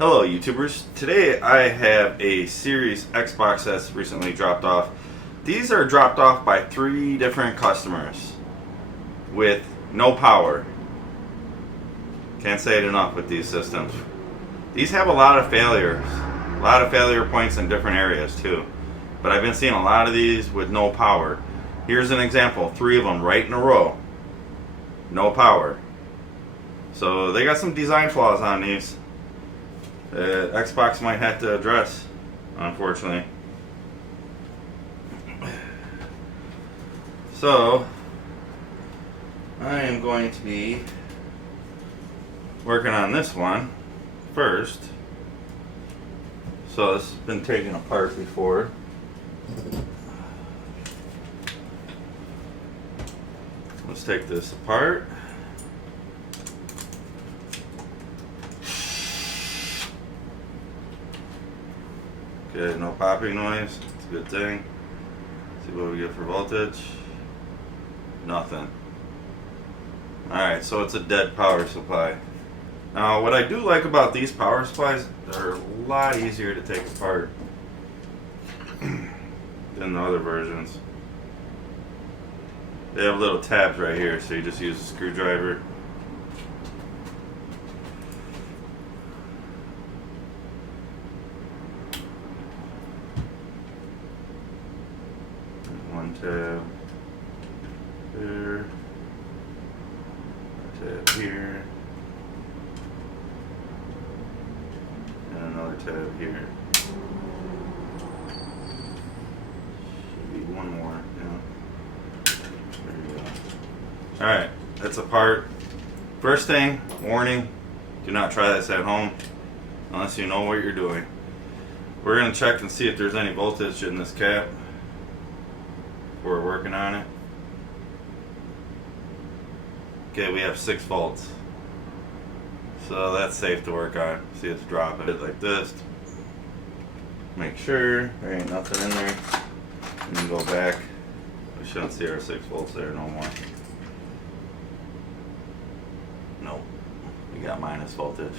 Hello YouTubers, today I have a Series Xbox that's recently dropped off. These are dropped off by 3 different customers with no power. Can't say it enough with these systems. These have a lot of failures, a lot of failure points in different areas too. But I've been seeing a lot of these with no power. Here's an example, 3 of them right in a row. No power. So they got some design flaws on these. Xbox might have to address, unfortunately. So I am going to be working on this one first. So this has been taken apart before. Let's take this apart. Okay, no popping noise. It's a good thing. See what we get for voltage. Nothing. Alright, so it's a dead power supply. Now, what I do like about these power supplies, they're a lot easier to take apart than the other versions. They have little tabs right here, so you just use a screwdriver. One tab there, tab here, and another tab here. Should be one more. Yeah. There you go. Alright, that's apart. First thing, warning, do not try this at home unless you know what you're doing. We're going to check and see if there's any voltage in this cap. We're working on it. Okay, we have 6 volts. So that's safe to work on. See, it's dropping it like this. Make sure there ain't nothing in there. And then go back. We shouldn't see our 6 volts there no more. Nope. We got minus voltage.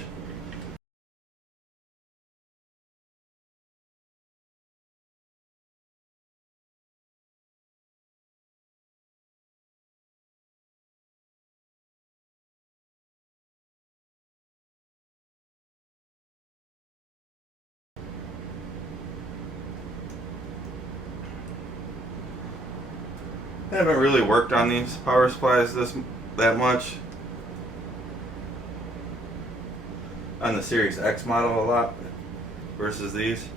I haven't really worked on these power supplies that much. On the Series X model a lot versus these.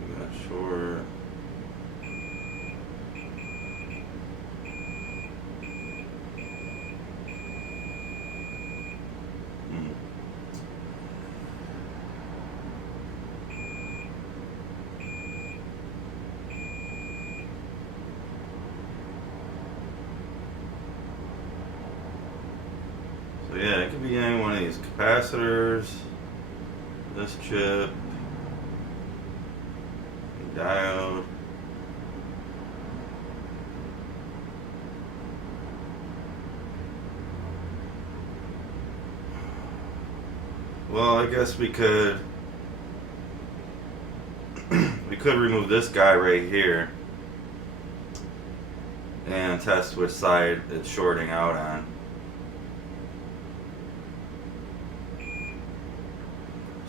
We got short. So yeah, it could be any one of these capacitors, this chip, the diode. Well, I guess we could remove this guy right here and test which side it's shorting out on.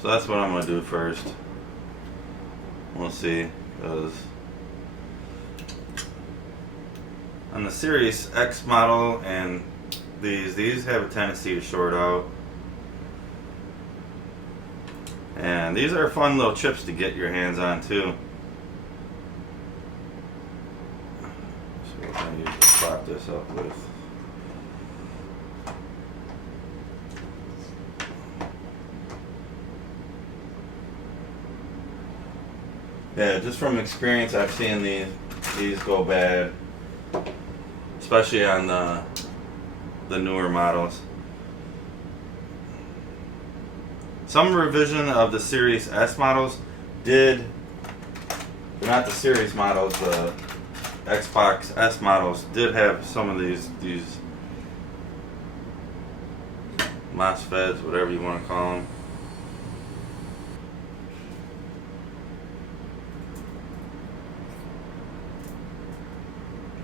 So that's what I'm going to do first. We'll see, because on the Series X model and these have a tendency to short out. And these are fun little chips to get your hands on too. So we're going to use to prop this up with. Yeah, just from experience, I've seen these go bad, especially on the newer models. Some revision of the Series S models did, not the Series models, Xbox S models did have some of these MOSFETs, whatever you want to call them.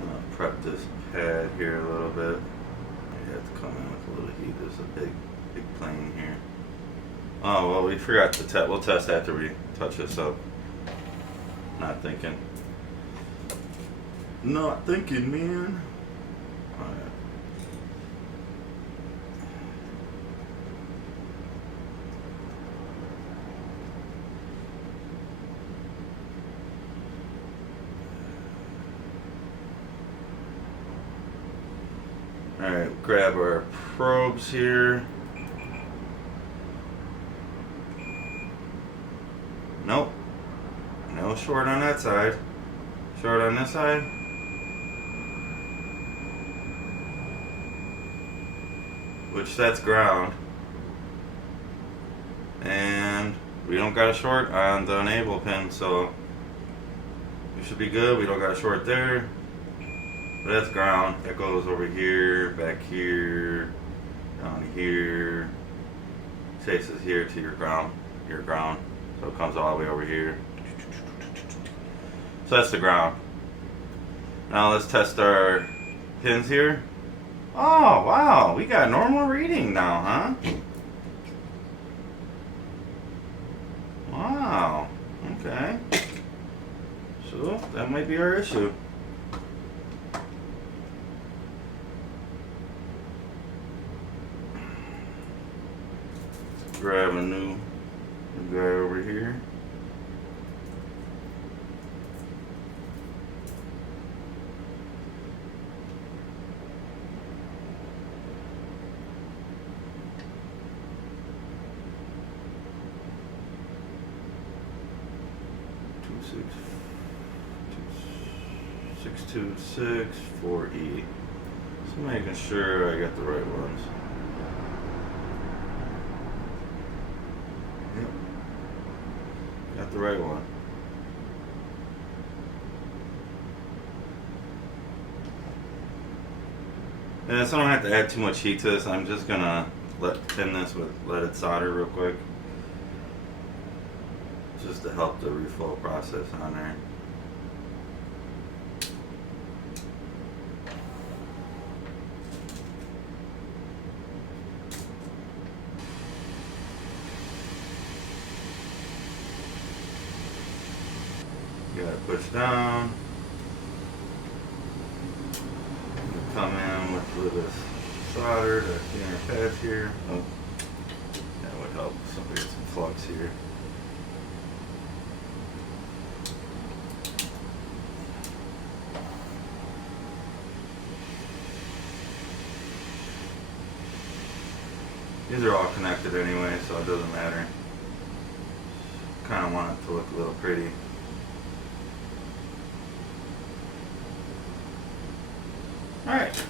I'll prep this pad here a little bit. You have to come in with a little heat. There's a big plane here. Oh well, we forgot to test. We'll test after we touch this up. Not thinking, man. Alright. Alright, grab our probes here. Nope. No short on that side. Short on this side. Which that's ground. And we don't got a short on the enable pin, so we should be good. We don't got a short there. But that's ground. That goes over here, back here, down here. Chases here to your ground. So it comes all the way over here. So that's the ground. Now let's test our pins here. Oh wow, we got normal reading now, huh? Wow. Okay. So that might be our issue. Grab a new guy over here. Six two six 4E. Just making sure I got the right ones. Yep. Got the right one. Yeah, so I don't have to add too much heat to this. I'm just gonna let it solder real quick, just to help the reflow process on there. You gotta push down. Come in with a little bit of solder to the inner pads here. Oh, that would help. Somebody get some flux here. These are all connected anyway, so it doesn't matter. Kind of want it to look a little pretty. Alright.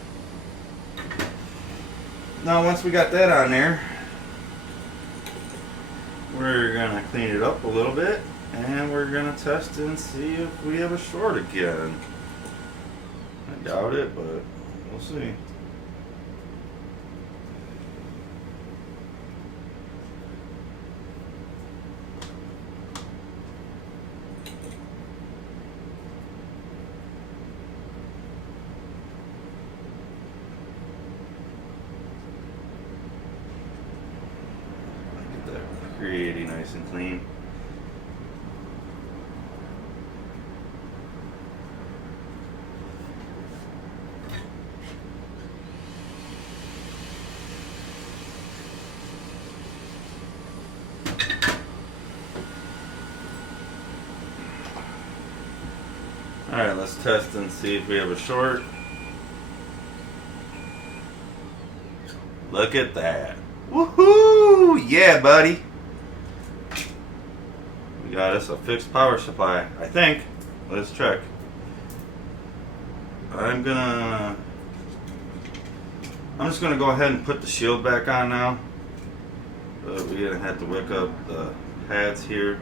Now once we got that on there, we're going to clean it up a little bit and we're going to test and see if we have a short again. I doubt it, but we'll see. Pretty nice and clean. Alright, let's test and see if we have a short. Look at that. Woohoo! Yeah, buddy. We got us a fixed power supply, I think. Let's check. I'm just gonna go ahead and put the shield back on now. But we're gonna have to wick up the pads here.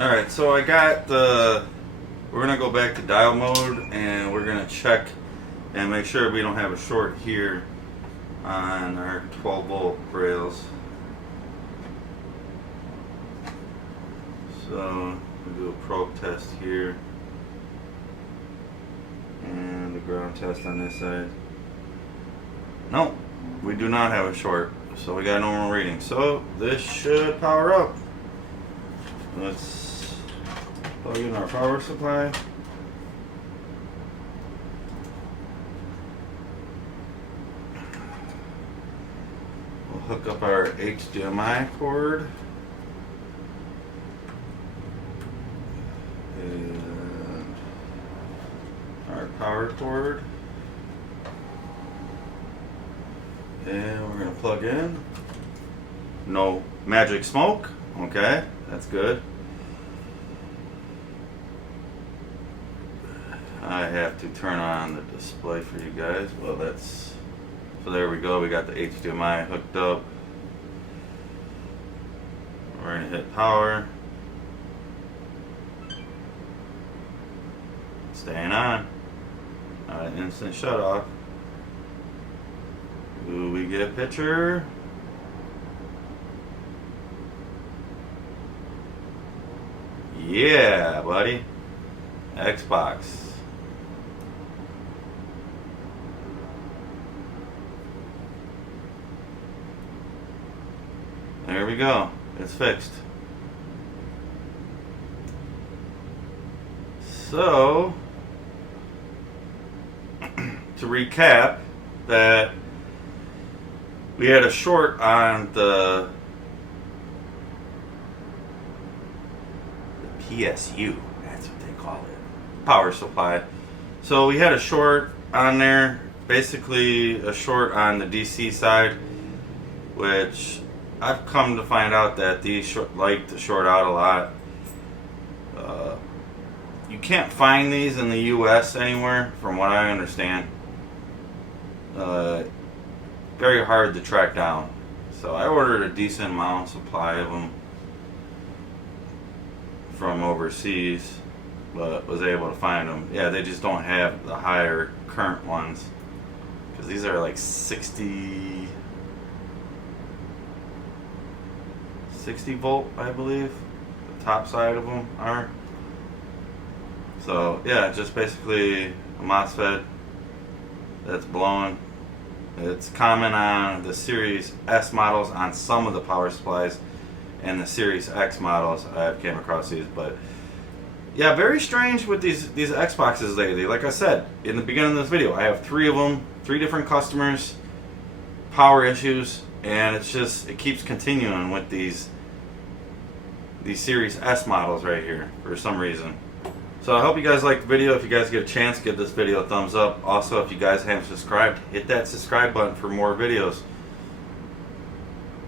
Alright, so I got the, we're going to go back to dial mode and we're going to check and make sure we don't have a short here on our 12 volt rails. So we'll do a probe test here and the ground test on this side. No, we do not have a short, so we got a normal reading. So this should power up. Let's plug in our power supply. We'll hook up our HDMI cord. And our power cord. And we're going to plug in. No magic smoke. Okay, that's good. I have to turn on the display for you guys. Well, that's, so there we go. We got the HDMI hooked up. We're going to hit power. Staying on. Instant shut off. Do we get a picture? Yeah, buddy. Xbox. There we go. It's fixed. So, to recap, that we had a short on the PSU, that's what they call it, power supply. So we had a short on there, basically a short on the DC side, which I've come to find out that these like to short out a lot. You can't find these in the US anywhere, from what I understand. Very hard to track down. So I ordered a decent amount supply of them from overseas, but was able to find them. Yeah, they just don't have the higher current ones, because these are like 60 volt, I believe. The top side of them are. So yeah, just basically a MOSFET that's blowing. It's common on the Series S models on some of the power supplies, and the Series X models I've came across these. But yeah, very strange with these Xboxes lately. Like I said in the beginning of this video, I have 3 of them, 3 different customers, power issues, and it's just, it keeps continuing with these Series S models right here for some reason. So I hope you guys liked the video. If you guys get a chance, give this video a thumbs up. Also, if you guys haven't subscribed, hit that subscribe button for more videos.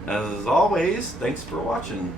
As always, thanks for watching.